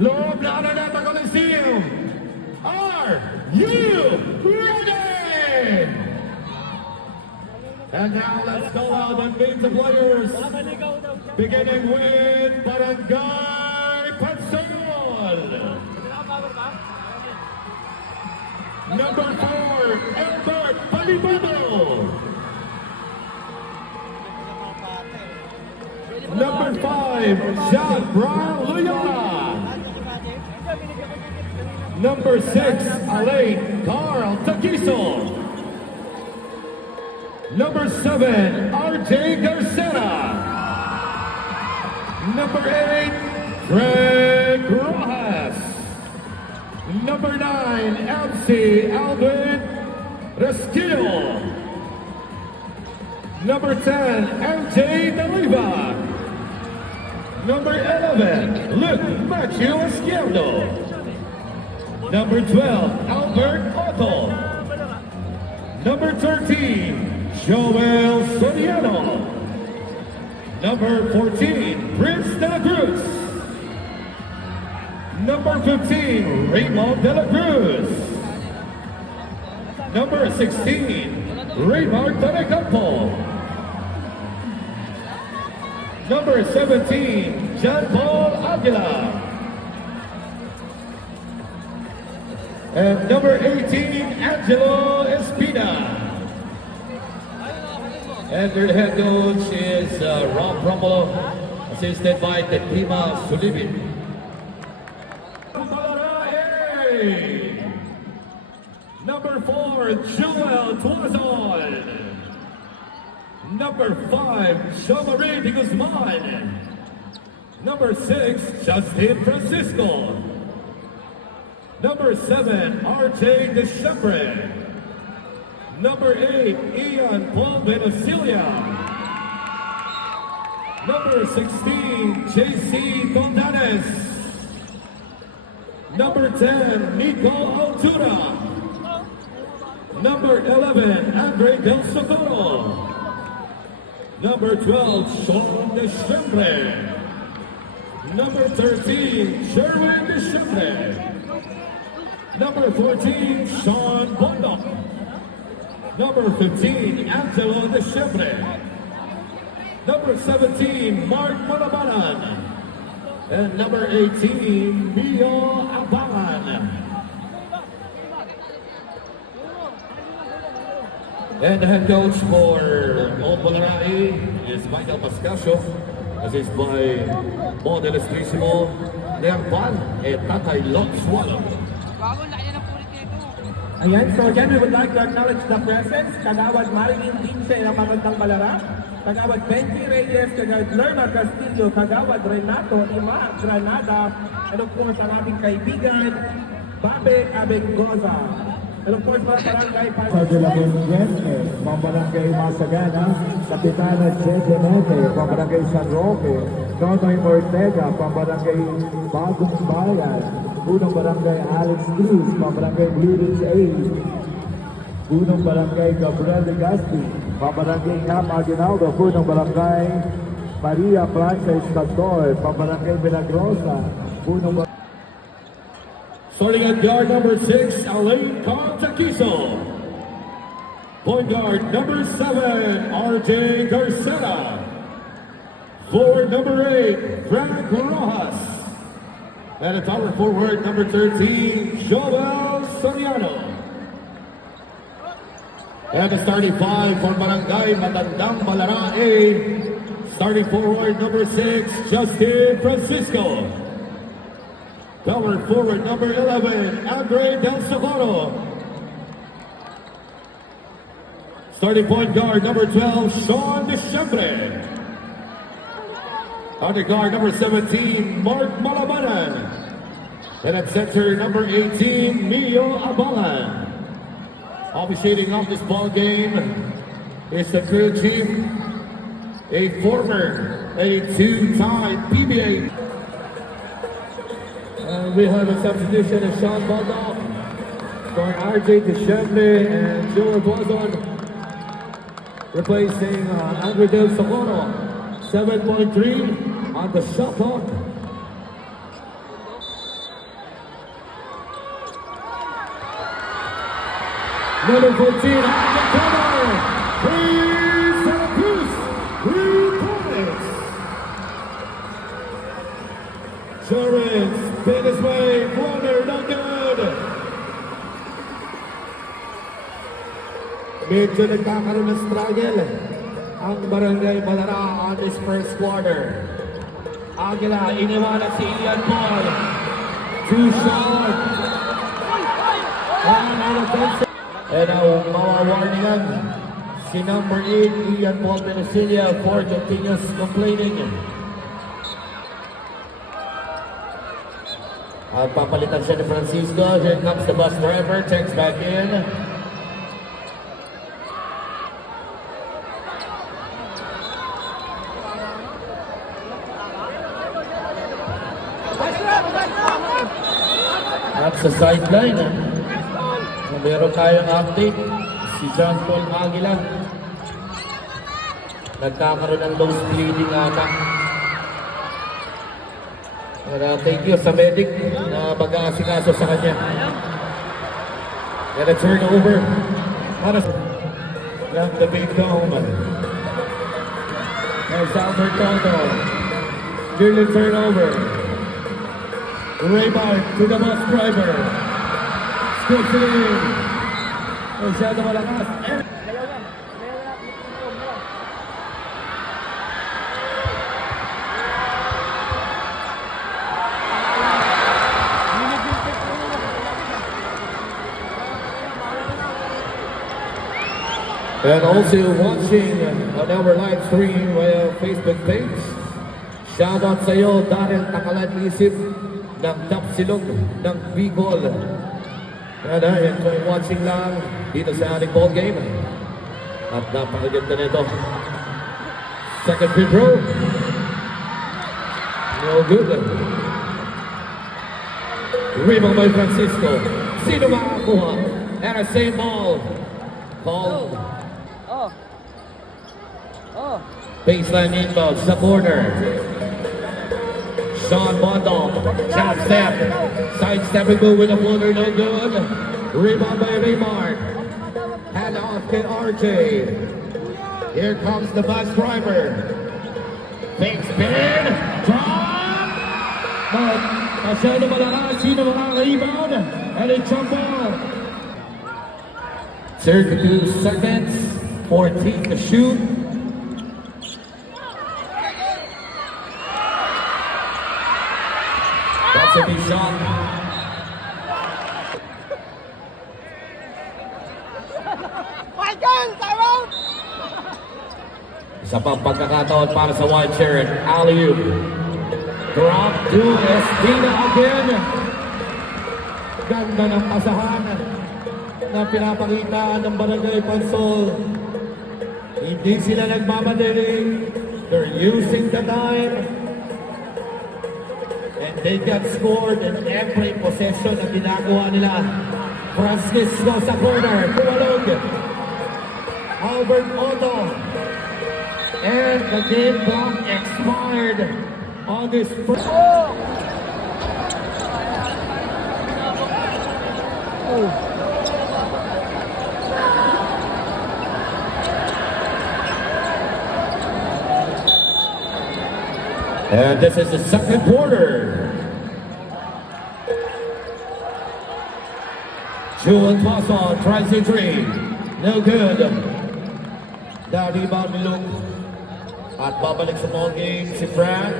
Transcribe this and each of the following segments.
Loob na Araneta Coliseum. Are you ready? And now let's go out and meet the players. Beginning with Barangay Pansol. Number 4, Albert Palibano. Number 5, John Brown Loyola. Number 6, Alain Carl Tagiso. Number 7, RJ Garceta. Number 8, Greg Rojas. Number 9, MC Alvin Resquillo. Number 10, MJ Daliva. Number 11, Luke Matthew Izquierdo. Number 12, Albert Otto. Number 13, Joel Soriano. Number 14, Prince de la Cruz. Number 15, Raymond de la Cruz. Number 16, Raymond Tarecampo. Number 17, John Paul Aguila. And number 18, Angelo Espina. And their head coach is Rob Romulo, assisted by Tetima Sulibin. Number 4, Joel Tuazon. Number 5, Jean-Marie de Guzman. Number 6, Justin Francisco. Number 7, RJ Deschambre. Number 8, Ian Paul Benosilia. Number 16, JC Condanes. Number 10, Nico Altura. Number 11, Andre Del Socorro. Number 12, Sean Deschambre. Number 13, Sherwin Deschambre. Number 14, Sean Bondo. Number 15, Angelo Deschambre. Number 17, Mark Marabanan. And number 18, Mio Abangan. And the head coach for Old Balarae is Michael Pascasio, assisted by Modelistissimo Nerval at Tatay Loxwalo. Ayan, so again, we would like to acknowledge the presence, Kagawad Marilyn Pinche ng Magandang Balara, Kagawad Benji Reyes, Kagawad Lerma Castillo, Kagawad Renato Ima Granada, and of course, ang ating kaibigan, Babe Abengoza. And of course, mga barangay Sa Dilabon Jenke, Pambarangay Masagana, Kapitana Jesse Mete, Pambarangay San Roque, Nonoy Ortega, Pambarangay Bagong Bayan, Unang Barangay Alex Cruz, Pambarangay Blue Ridge A, Unang Barangay Gabriel Legazpi, Pambarangay Cam Aguinaldo, Unang Barangay Maria Plancha Escador, Pambarangay Milagrosa, Unang Barangay Starting at guard number 6, Alain Carl Taquizo. Point guard number 7, RJ Garceta. Forward number 8, Frank Rojas. And at power forward number 13, Joel Soriano. And the starting 5 for Barangay Matandang Balarae. Starting forward number 6, Justin Francisco. Power forward number 11, Andre Del Socorro. Starting point guard number 12, Sean Deschambre. Under guard number 17, Mark Malabanan. And at center number 18, Mio Abalan. Officiating off this ball game is the crew chief, a two-time PBA. We have a substitution of Sean Baldock for RJ Deschambre and Joel Boazon, replacing Andre Del Socorro. 7.3 on the shot clock. Number 14, on the corner. Please, Santa Cruz. 3 points. Jerez, spin his way. Corner, no good. Medyo nagkakaroon ng struggle ang Barangay Balara on this first quarter. Aguila, iniwanan si Ian Paul. Too short. And now, mawawarningan si number 8, Ian Paul Penasilia for continuous complaining. At papalitan siya ni Francisco. Here comes the bus driver. Takes back in. At sa sideline, meron tayong update. Si John Paul Aguila nagkakaroon ng nose bleeding ata. Thank you sa medic na pag-aasikaso sa kanya. And a turnover para sa the big dome. There's Albert Toto. Nearly turnover. Raymark to the bus driver. Scoops it in. Masyado malakas. And also watching on our live stream via Facebook page. Shoutout sa iyo, Darren Takalan-Isip ng Tapsilog ng Bicol. And enjoy watching lang dito sa ating ball game. At napakaganda nito. Second free throw. No good. Rebound by Francisco. Sino makakuha? And a same ball. Called. Baseline inbound sa corner. Sean Mondal, jab step, side stepping move with a floater, no good. Rebound by Raymark. Hand off to RJ. Here comes the bus driver. Fake spin, drop. But masyado malakas, sino makaka-rebound? And a jump ball. 32 seconds, 14 to shoot. That's a big shot. Isa pang pagkakataon para sa white shirt. Alley-oop. Drop to Espina again. Ganda ng pasahan na pinapakita ng Barangay Pansol. Hindi sila nagmamadali. They're using the time. And they got scored in every possession na ginagawa nila. Francisco sa corner. Pumalog. Albert Otto. And the game clock expired on this first. And this is the second quarter. Juan Paso tries a three. No good. The rebound ni Luke. At babalik sa ball game si Frank.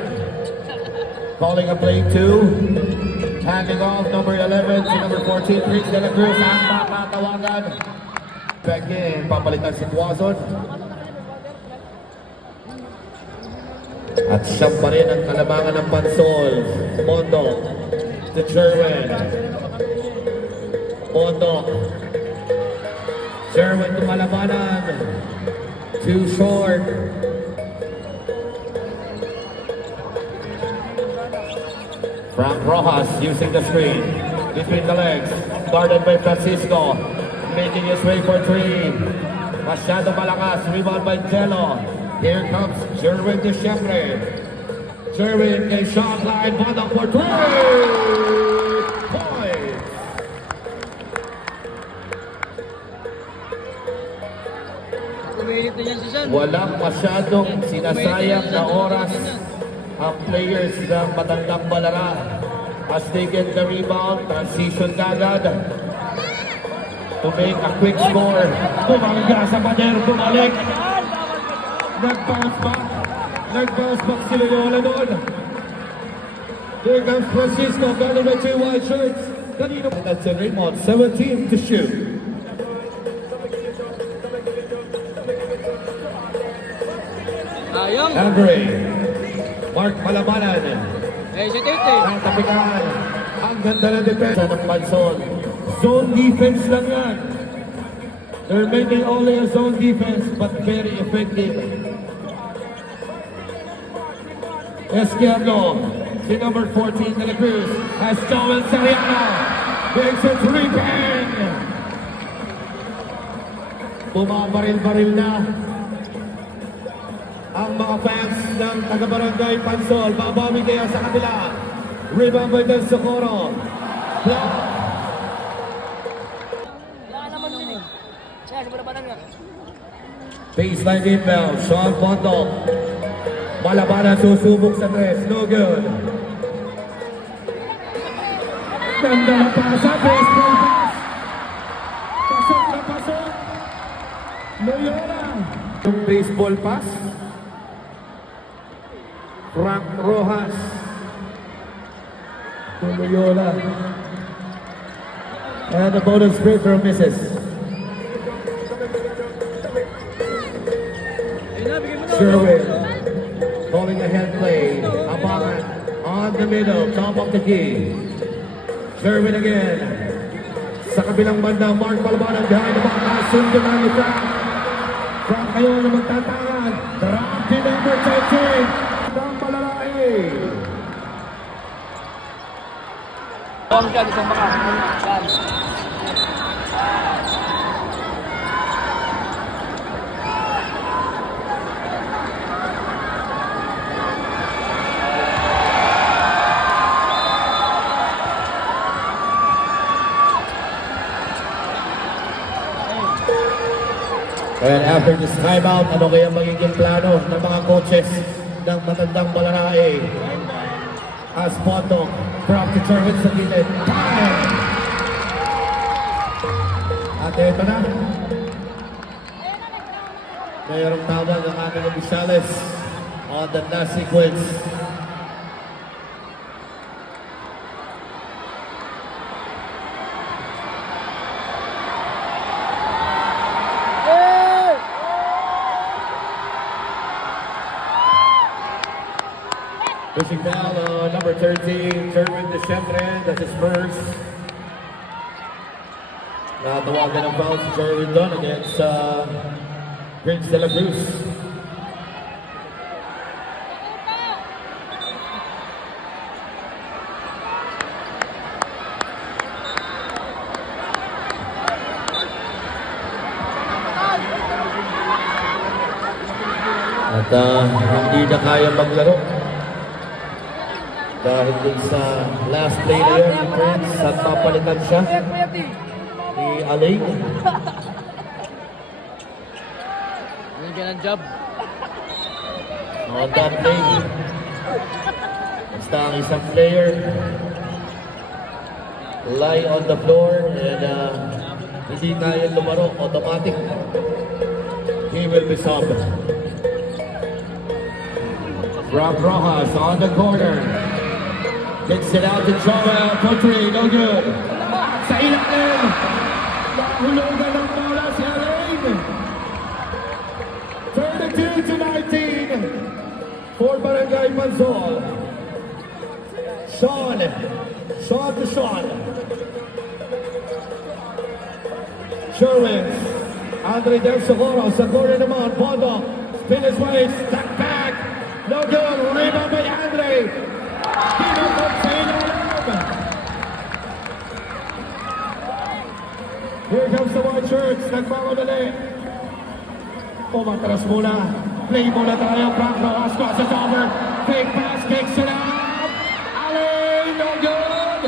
Calling a play 2. Handing off number 11 to number 14. Chris De La Cruz ang makatawagan. Back in. Papalitan si Tuazon. At siya pa rin ang kalabangan ng Pansol. Mondo to Jerwin. Mondo. Jerwin kumalabanan. Too short. Frank Rojas using the screen. Between the legs. Guarded by Francisco. Making his way for three. Masyado malakas. Rebound by Jello. Here comes Jerwin de Chevre. Jerwin kay shot line. Mondo for 3 points. masyadong sinasayang na oras ang players ng Batandang Balara as they get the rebound, transition agad to make a quick score. Bumangga sa pader, bumalik. Nag-bounce back si Loyola doon. Here comes Francisco, galing na 2 white shirts. Kanino? That's a Raymond, 17 to shoot. Ayong. Andre, Mark Malabanan, Tete. ang tapikan. Ang ganda ng depensa ng Pansol. Zone defense lang yan. They're making only a zone defense but very effective. Esquiardo, si number 14 de la Cruz, has Joel Sariano. Makes it 3-bang. Bumabaril-baril na ang mga fans ng taga-barangay Pansol. Babami kaya sa kabila. Rebound by Del Socorro. Block. Baseline inbound. Sean Pondo. Malabanan susubok sa tres. No good. Ganda na pasa. Baseball pass. Pasok na pasok. Loyola. Yung baseball pass. Frank Rojas. To Loyola. And the bonus free throw misses. Sherwin. Calling a head play. Abangan on the middle. Top of the key. Sherwin again. Sa kabilang banda, Mark Malabanan behind the back. Sundan ang ita. Frank kayo na magtatangan. Drop to number 13. Ang Balalaki. Bawang dyan, isang baka. Yan. And after this timeout, ano kaya magiging plano ng mga coaches ng Matandang Balarae? As Pondo, from the Sherwin sa gilid. Time! At ito na. Mayroong tawag ang ating opisyalis on the last sequence. Pushing foul number 13, Sherwin Deschamps, that's his first. Natawagan ng foul si Sherwin doon against Prince de la Cruz. At hindi na kaya maglaro. Dahil din sa last play na yun, Prince, at papalitan siya ni Aling. Yan ka ng job. On that play, basta ang isang player lie on the floor and hindi kaya lumaro, automatic. He will be subbed. Rob Rojas on the corner. Kicks it out to Joel for three, no good. Sa ilalim, nahulugan ng bola si Alain. 32 to 19 for Barangay Pansol. Sean to Sean. Sherwin, Andre Del Socorro sa corner naman, Pondo, spin his waist, step back, no good, rebound by Andre. Pinukot sa ilalim. Here comes the white shirts, nagmamadali. Umatras muna, play muna tayo, Frank Rojas, crosses over, fake pass, kicks it out. Alain, no good.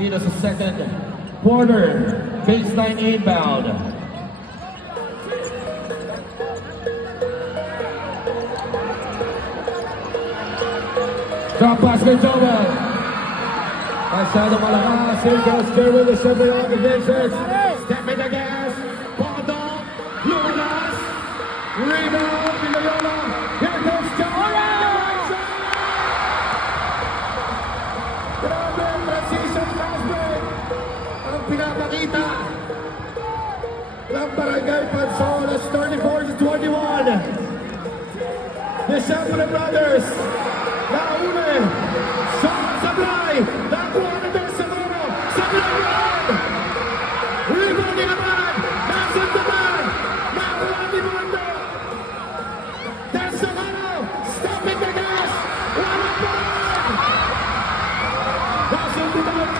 Dito sa second quarter, baseline inbound. Drop pass kay Joel. Masyado malakas. Here goes Jerwin, the Chevrolet organization. Stepping the gas. Pondo. Lunas. Rebound. Villayola. Here goes Joel. Grabe, precision pass break. Ang pinapakita ng Barangay Pansol as 34-21. The Chevrolet Brothers. Nauna. Shot Sablay. Nakuha na Del Zamora. Sablay. Rebounding naman. Nasa taban. Nakuha ni Mondo. Del Zamora. Stopping the gas. Wala pa. Nasa taban.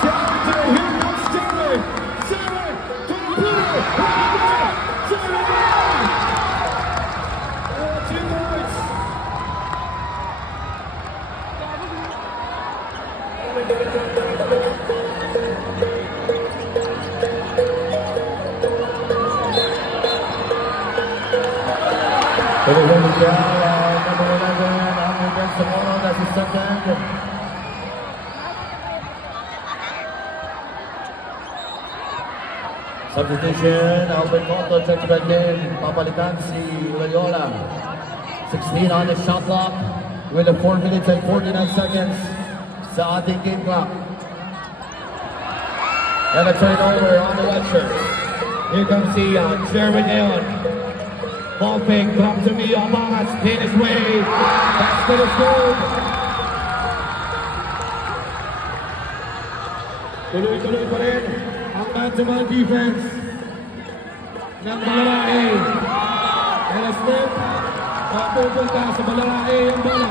Shot. Here comes Jared. Jared. Torpedo. Jared. Oh, 2 points. Pero yung number 11, Amir Ben Zamora, that's his second. Substitution, Albert Conto, check back in. Papalitan si Loyola. 16 on the shot clock with a 4 minutes and 49 seconds sa ating game clock. And a turnover on the white shirt. Here comes si Jerwin ngayon. Ball fake, drop to me, Abangas, pin his way. That's good as good. Tuloy-tuloy pa rin ang man-to-man defense ng Balarae. And a Smith, pupunta sa Balarae yung bola.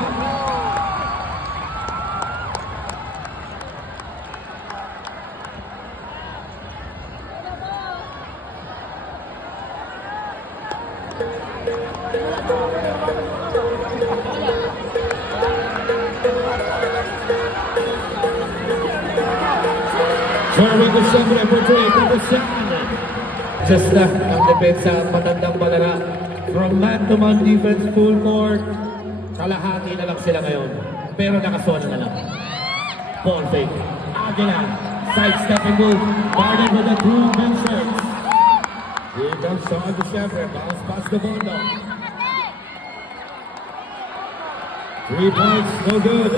Jerwin the Chevrolet for 3, number 7. Just left ang depensa at matandang Balara. From man-to-man defense, full court. Kalahati na lang sila ngayon. Pero nakasona na lang. Ball fake. Aguila. Side-stepping move. Guarded with the blue Ben shirts. Here comes Sean the Chevrolet. Bounce past the Bondo. 3 points, no good.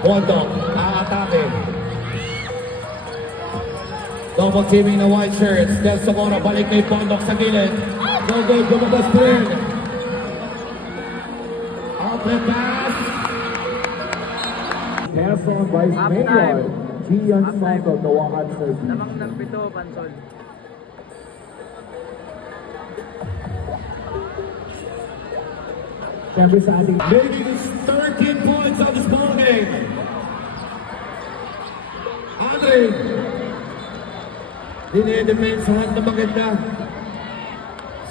Bondo, aatake. Double teaming na white shirts. Del Zamora, balik kay Bondo sa gilid. No good, lumabas pa rin. Outlet pass. Quezon Vice Mayor Gian Santo Kawakan Service. Lamang ng 7, Pansol. Siyempre sa ating Making this 13 points on this ball game. Andre. Dine-defensahan na maganda.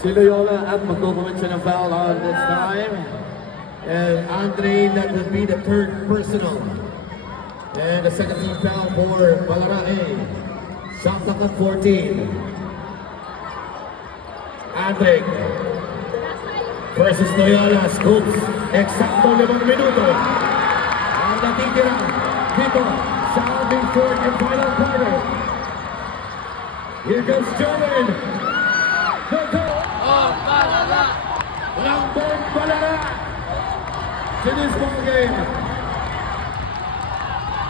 Si Loyola at magkukumit siya ng foul on this time. And Andre, that would be the third personal. And the second team foul for Balarae. Shot clock at 14. Andre. Versus Loyola, Scoops, eksakto 5 minuto. Ang natitira dito sa ating fourth and final quarter. Here comes Jerwin. Oh, Balara! Lambert Balara to this ball game.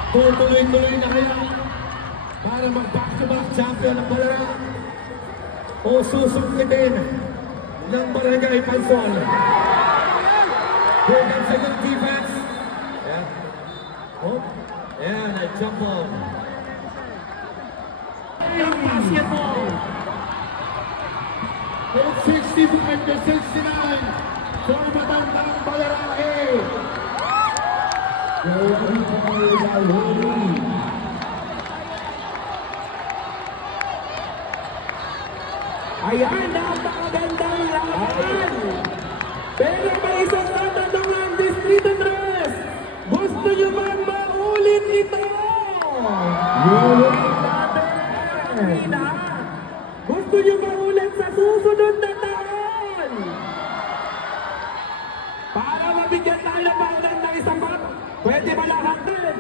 Tuloy-tuloy na kaya para mag-back-to-back champion ng Balara o susungkitin ng Barangay Pansol. Here comes the good defense. Yeah. Oh. And a jump ball. Yung basketball. It's 65-69 for matandang Balarae. Ayan, napakagandang laban. Pero may isang tatanungan, Distrito 3. Gusto nyo bang maulit ito? Gusto nyo maulit sa susunod na taon? bigyan tayo pa ulit ng isang bat. Pwede ba lahat din?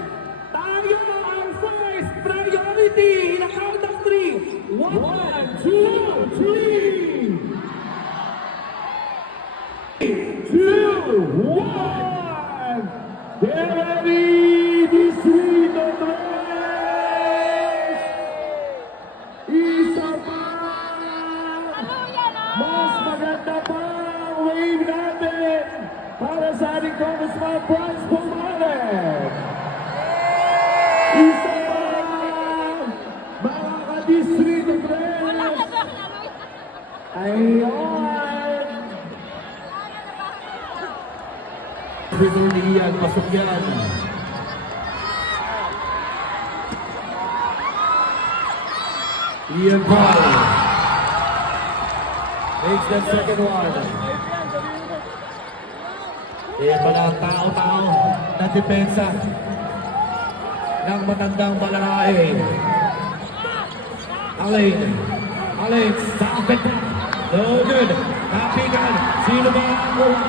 Tayo ang first priority in a count of 3. 1, 2, 3. 2, 1. Get ready! This week of the race! Isa pa! Mas maganda pa ang wave natin para sa ating Congressman Bryce Pumares! Isa pa! Mga ka-district of race! Ayun! Rizal ni Ian, pasok yan. Ian Paul makes the second one. Pala tao-tao na depensa ng matandang balarae. Alain, stop it. No good. Kapigan, sino ba ang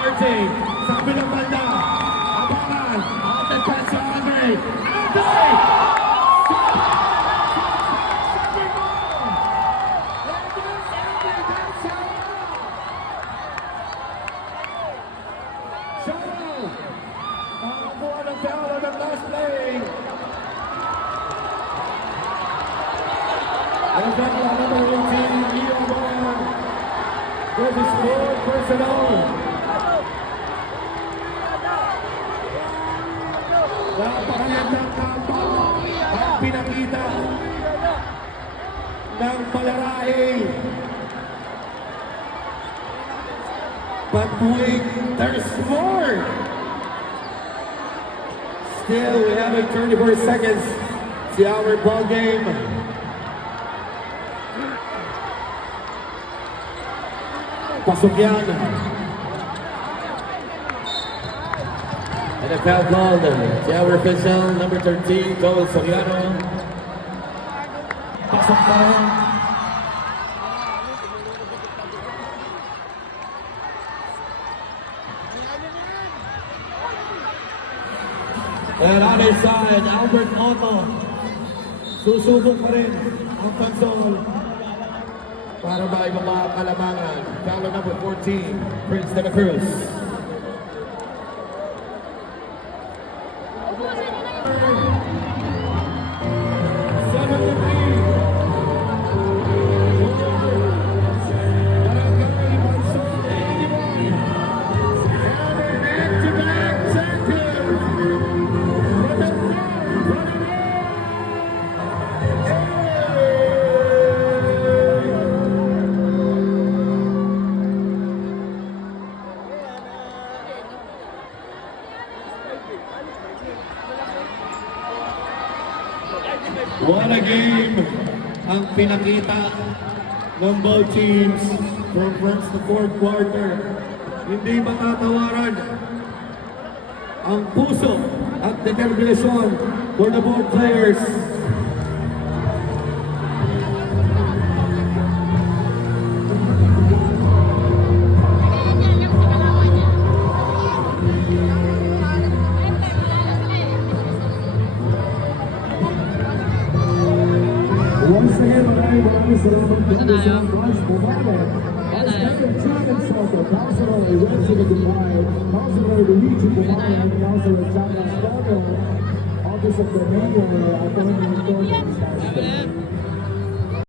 RJ? Sa kabilang banda. Abangan. Ang depensa Andre. Nakakuha ng foul on the last play. And then number 18, Leo Bond. With his full personnel. Napakagandang tampang ang pinakita ng Balarae. But wait, there's more! Still, we have 24 seconds to our ball game. Pasok yan. NFL called. The our official, number 13, Joel Soriano. Pasok pa rin. And on his side, Albert Otto. Susubok pa rin ang pansol para ba ibang mga kalamangan. Foul number 14, Prince de la Cruz. What a game ang pinakita ng both teams from first to fourth quarter. Hindi matatawaran ang puso at determinasyon for the both players. Once again, maraming salamat Congressman Bryce Pumares. As Mayor Chairman Soto, Councilor Reggie Dubai, Councilor Luigi Pumares, and Councilor Chana Soto, Office of the Mayor, Attorney Antonio Stasio.